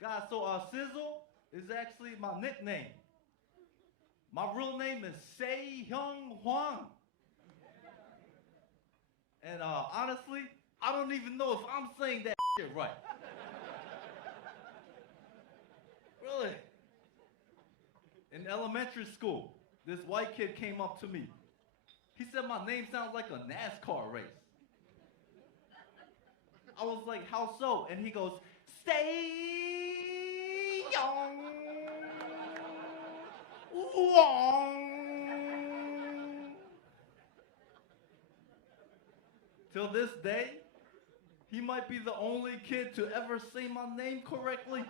Guys, so Sizzle is actually my nickname. My real name is Se-Hyung Hwang. And honestly, I don't even know if I'm saying that shit right. Really? In elementary school, this white kid came up to me. He said my name sounds like a NASCAR race. I was like, how so? And he goes, stay young. Wong. Till this day, he might be the only kid to ever say my name correctly.